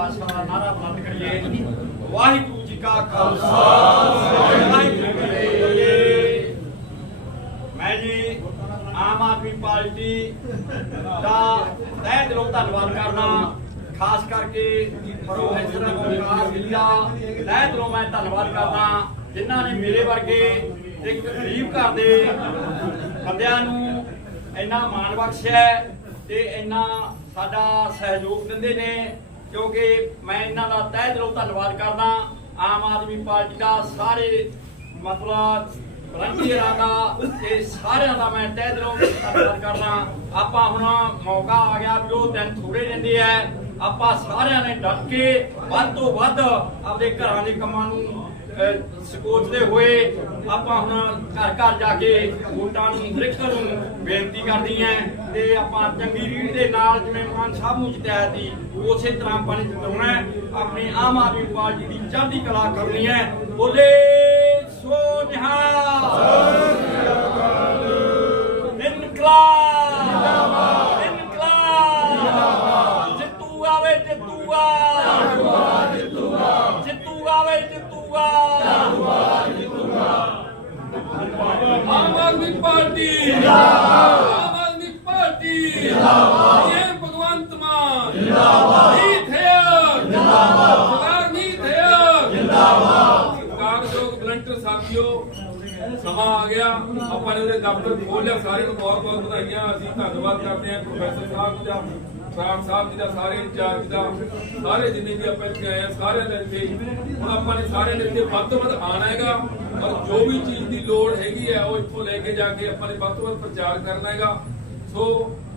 ਪਾਤਸ਼ਾਹ ਦਾ ਨਾਰਾ ਬੁਲੰਦ ਕਰੀਏ। ਵਾਹਿਗੁਰੂ ਜੀ ਕਾ ਖਾਲਸਾ, ਵਾਹਿਗੁਰੂ ਜੀ ਕੀ ਫਤਿਹ। ਮੈਂ ਜੀ, ਆਮ ਆਦਮੀ ਪਾਰਟੀ ਦਾ ਤਹਿ ਦਿਲੋਂ ਧੰਨਵਾਦ ਕਰਦਾ ਖਾਸ ਕਰਕੇ ਪ੍ਰੋਫੈਸਰ ਓਮਕਾਰ ਜੀ ਤਹਿ ਦਿਲੋਂ ਮੈਂ ਧੰਨਵਾਦ ਕਰਦਾ ਜਿਨ੍ਹਾਂ ਨੇ ਮੇਰੇ ਵਰਗੇ ਇੱਕ ਗਰੀਬ ਘਰ ਦੇ ਬੰਦਿਆਂ ਨੂੰ ਇੰਨਾ ਮਾਣ ਬਖਸ਼ਿਆ ਤੇ ਇੰਨਾ ਸਾਡਾ ਸਹਿਯੋਗ ਦਿੰਦੇ ਨੇ। ਕਿਉਂਕਿ ਮੈਂ ਇਹਨਾਂ ਦਾ ਤਹਿ ਦਿਲੋਂ ਧੰਨਵਾਦ ਕਰਦਾ। ਆਮ ਆਦਮੀ ਪਾਰਟੀ ਦਾ, ਸਾਰੇ ਮਤਲਬ ਵਲੰਟੀਅਰਾਂ ਦਾ ਤੇ ਸਾਰਿਆਂ ਦਾ ਮੈਂ ਤਹਿ ਦਿਲੋਂ ਧੰਨਵਾਦ ਕਰਦਾ। ਆਪਾਂ ਹੁਣ ਮੌਕਾ ਆ ਗਿਆ, ਵੀ ਉਹ ਦਿਨ ਥੋੜੇ ਰਹਿੰਦੇ ਆ। ਆਪਾਂ ਸਾਰਿਆਂ ਨੇ ਡਟ ਕੇ ਵੱਧ ਤੋਂ ਵੱਧ ਆਪਦੇ ਘਰਾਂ ਦੇ ਕੰਮਾਂ ਨੂੰ ਸਕੋਚਦੇ ਹੋਏ ਆਪਾਂ ਹੁਣ ਘਰ ਘਰ ਜਾ ਕੇ ਵੋਟਾਂ ਨੂੰ ਹਰਿਕ ਨੂੰ ਬੇਨਤੀ ਕਰਦੀ ਐ ਤੇ ਆਪਾਂ ਚੰਗੀ ਰੀੜ ਦੇ ਨਾਲ ਜਿਵੇਂ ਮਾਨ ਸਾਹਿਬ ਨੂੰ ਜਿਤਾਇਆ ਸੀ ਉਸੇ ਤਰ੍ਹਾਂ ਆਪਾਂ ਨੇ ਜਿਤਾਉਣਾ ਹੈ। ਆਪਣੀ ਆਮ ਆਦਮੀ ਪਾਰਟੀ ਦੀ ਚੜ੍ਹਦੀ ਕਲਾ ਕਰਨੀ ਹੈ ਬੋਲੇ ਸੋ ਨਿਹਾਲ ਇਨਕਲਾਬ ਜਿੰਦਾਬਾਦ ਇਨਕਲਾਬ ਜਿੱਤੂ ਆਵੇ ਜਿੱਤੂਗਾ ਜਿੱਤੂਗਾ ਜਿੱਤੂਗਾ ਵੇ ਜਿੱਤੂਗਾ ਆਮ ਆਦਮੀ ਪਾਰਟੀ। ਜਿੰਦਾਬਾਦ ਆਮ ਆਦਮੀ ਪਾਰਟੀ। ਜਿੰਦਾਬਾਦ ਇਹ ਭਗਵੰਤ ਮਾਨ। ਜਿੰਦਾਬਾਦ ਨੀਤ ਹੈ ਜਿੰਦਾਬਾਦ ਸਰਕਾਰ ਨੀਤ ਹੈ ਜਿੰਦਾਬਾਦ ਕਾਰਜੋਗ ਵਲੰਟਰ ਸਾਥੀਓ, ਸਮਾਂ ਆ ਗਿਆ। ਆਪਾਂ ਨੇ ਉਹਦੇ ਦਫ਼ਤਰ ਖੋਲ ਲਿਆ। ਸਾਰੇ ਨੂੰ ਬਹੁਤ ਬਹੁਤ ਵਧਾਈਆਂ। ਅਸੀਂ ਧੰਨਵਾਦ ਕਰਦੇ ਹਾਂ ਪ੍ਰੋਫੈਸਰ ਸਾਹਿਬ ਦਾ ਪ੍ਰਾਣ ਸਾਹਿਬ ਜੀ ਦਾ ਸਾਰੇ ਇੰਚਾਰਜ ਦਾ। ਸਾਰੇ ਜਿੰਨੇ ਵੀ ਆਪਾਂ ਇੱਥੇ ਆਏ ਆ ਸਾਰਿਆਂ ਦਾ ਇੱਥੇ ਹੁਣ ਆਪਾਂ ਨੇ ਸਾਰਿਆਂ ਨੇ ਇੱਥੇ ਵੱਧ ਤੋਂ ਵੱਧ ਆਣਾ ਹੈਗਾ। ਔਰ ਜੋ ਵੀ ਚੀਜ਼ ਦੀ ਲੋੜ ਹੈਗੀ ਹੈ ਉਹ ਇੱਥੋਂ ਲੈ ਕੇ ਜਾ ਕੇ ਆਪਾਂ ਨੇ ਵੱਧ ਤੋਂ ਵੱਧ ਪ੍ਰਚਾਰ ਕਰਨਾ ਹੈਗਾ। ਸੋ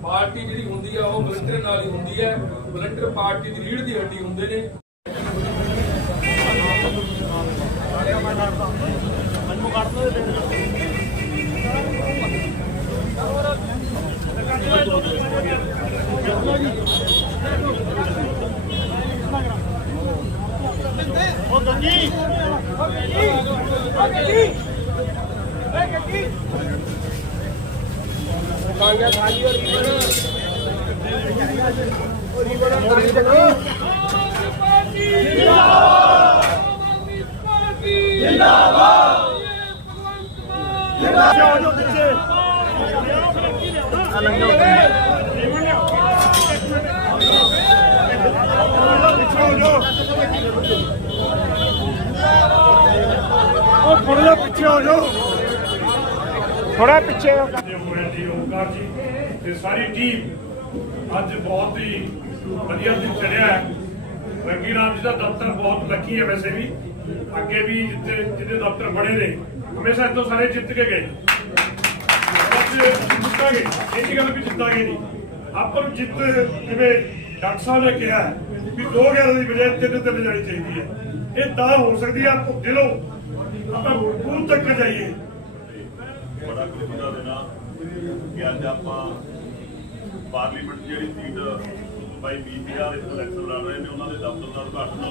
ਪਾਰਟੀ ਜਿਹੜੀ ਹੁੰਦੀ ਆ, ਉਹ ਵਲੰਟੀਅਰ ਨਾਲ ਹੀ ਹੁੰਦੀ ਹੈ ਵਲੰਟੀਅਰ ਪਾਰਟੀ ਦੀ ਰੀੜ ਦੀ ਹੱਡੀ ਹੁੰਦੇ ਨੇ। ਉਹ ਕਾਂਗਿਆ ਖਾਲੀ ਔਰ ਰੀਬਨ ਰੀਬਨ ਜਿੰਦਾਬਾਦ ਜਿੰਦਾਬਾਦ ਜਿੰਦਾਬਾਦ ਜਿੰਦਾਬਾਦ ਥੋੜਾ ਜਿਹਾ ਪਿੱਛੇ ਹੋ ਜਾਓ। ਥੋੜਾ ਪਿੱਛੇ ਹੋ ਜੀ ਜੀ ਤੇ ਸਾਰੀ ਟੀਮ ਅੱਜ ਬਹੁਤ ਹੀ ਵਧੀਆ ਦਿਨ ਚੜਿਆ ਹੈ। ਰੰਗੀ ਰਾਮ ਜੀ ਦਾ ਦਫ਼ਤਰ ਬਹੁਤ ਲੱਕੀ ਹੈ ਵੈਸੇ ਵੀ। ਅੱਗੇ ਵੀ ਜਿੱਥੇ ਜਿਹਦੇ ਦਫ਼ਤਰ ਬੜੇ ਨੇ, ਹਮੇਸ਼ਾ ਇੱਥੋਂ ਸਾਰੇ ਜਿੱਤ ਕੇ ਗਏ। ਅੱਜ ਜਿੱਤਾਂਗੇ। ਇਹ ਗੱਲ ਵੀ ਜਿੱਤਾਂਗੇ ਨਹੀਂ। ਆਪਾਂ ਨੂੰ ਜਿੱਤ ਜਿਵੇਂ ਡਾਕਟਰ ਸਾਹਿਬ ਨੇ ਕਿਹਾ ਵੀ 2-11 ਦੀ ਬਜਾਏ ਤਿੰਨ ਤਿੰਨ ਜਾਣੀ ਚਾਹੀਦੀ ਹੈ। ਇਹ ਤਾਂ ਹੋ ਸਕਦੀ ਹੈ ਦਿਲੋਂ ਆਪਾਂ ਪੂਰ ਤੱਕ ਜਾਈਏ। ਬੜਾ ਖੁਸ਼ੀ ਦਾ ਕਿ ਅੱਜ ਆਪਾਂ ਪਾਰਲੀਮੈਂਟ ਜਿਹੜੀ ਸੀਟ ਬਾਈ 20000 ਇਸ ਇਲੈਕਸ਼ਨ ਲੜ ਰਹੇ ਨੇ, ਉਹਨਾਂ ਦੇ ਦਫ਼ਤਰ ਦਾ ਉਦਘਾਟਨ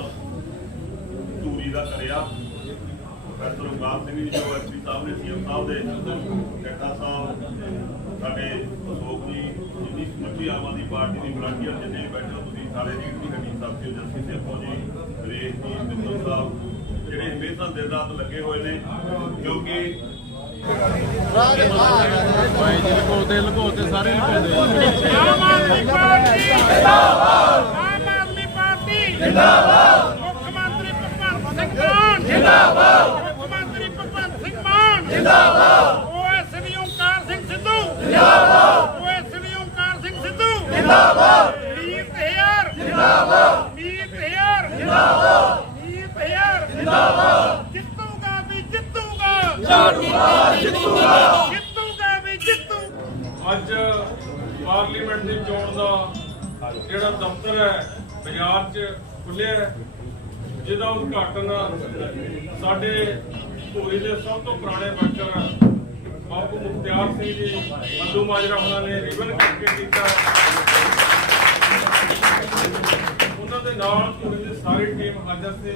ਧੂਰੀ ਦਾ ਕਰਿਆ। ਪ੍ਰੋਫੈਸਰ ਉਗਾਮ ਸਿੰਘ ਜੀ, ਜੋ ਐਸਪੀ ਸਾਹਿਬ ਨੇ ਸੀਐਮ ਸਾਹਿਬ ਦੇ, ਜੱਟਾ ਸਾਹਿਬ, ਸਾਡੇ ਅਸ਼ੋਕ ਜੀ, ਜਿੰਨੀ ਸਮੁੱਚੀ ਆਮ ਆਦਮੀ ਪਾਰਟੀ ਦੀ ਵਲੰਟੀਅਰ ਜਿੰਨੇ ਬੈਠੇ ਤੁਸੀਂ ਸਾਰੇ ਲੀਡ ਦੀ ਹੱਡੀ ਸਾਥੀਓ ਜਸੀ ਸਿੰਘ ਫੌਜੀ ਰੇਸ਼ ਜੀ ਮਿੱਤਲ ਸਾਹਿਬ ਜਿਹੜੇ ਹਮੇਸ਼ਾ ਦਿਨ ਰਾਤ ਲੱਗੇ ਹੋਏ ਨੇ ਕਿਉਂਕਿ ਆਮ ਆਦਮੀ ਪਾਰਟੀ ਜਿੰਦਾਬਾਦ ਆਮ ਆਦਮੀ ਪਾਰਟੀ ਜਿੰਦਾਬਾਦ ਮੁੱਖ ਮੰਤਰੀ ਭਗਵੰਤ ਸਿੰਘ ਮਾਨ ਜਿੰਦਾਬਾਦ ਮੁੱਖ ਮੰਤਰੀ ਭਗਵੰਤ ਸਿੰਘ ਮਾਨ ਜਿੰਦਾਬਾਦ ਓਐਸਡੀ ਓਮਕਾਰ ਸਿੰਘ ਸਿੱਧੂ ਜਿੰਦਾਬਾਦ ਓਐਸਡੀ ਓਮਕਾਰ ਸਿੰਘ ਸਿੱਧੂ ਜਿੰਦਾਬਾਦ ਮੀਤ ਹੇਅਰ ਜਿੰਦਾਬਾਦ ਮੀਤ ਹੇਅਰ ਜਿੰਦਾਬਾਦ ਮੀਤ ਹੇਅਰ ਜਿੰਦਾਬਾਦ ਜਿੱਤੂਗਾ ਵੀ ਜਿੱਤੂਗਾ ਜਿੱਤੂਗਾ ਜਿੱਤੂਗਾ ਵੀ ਜਿੱਤੂ ਅੱਜ ਪਾਰਲੀਮੈਂਟ ਦੀ ਚੋਣ ਦਾ ਜਿਹੜਾ ਦਫ਼ਤਰ ਹੈ ਬਾਜ਼ਾਰ 'ਚ ਖੁੱਲਿਆ ਹੈ, ਜਿਹਦਾ ਉਦਘਾਟਨ ਸਾਡੇ ਧੂਰੀ ਦੇ ਸਭ ਤੋਂ ਪੁਰਾਣੇ ਵਰਕਰ ਬਾਪੂ ਮੁਖਤਿਆਰ ਸਿੰਘ ਜੀ ਮੱਲੂ ਮਾਜਰਾ ਉਹਨਾਂ ਨੇ ਰਿਬਨ ਕੱਟ ਕੀਤਾ ਉਹਨਾਂ ਦੇ ਨਾਲ ਧੂਰੀ ਦੀ ਸਾਰੀ ਟੀਮ ਹਾਜ਼ਰ ਸੀ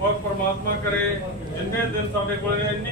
ਔਰ ਪ੍ਰਮਾਤਮਾ ਕਰੇ ਜਿੰਨੇ ਦਿਨ ਸਾਡੇ ਕੋਲ ਇੰਨੀ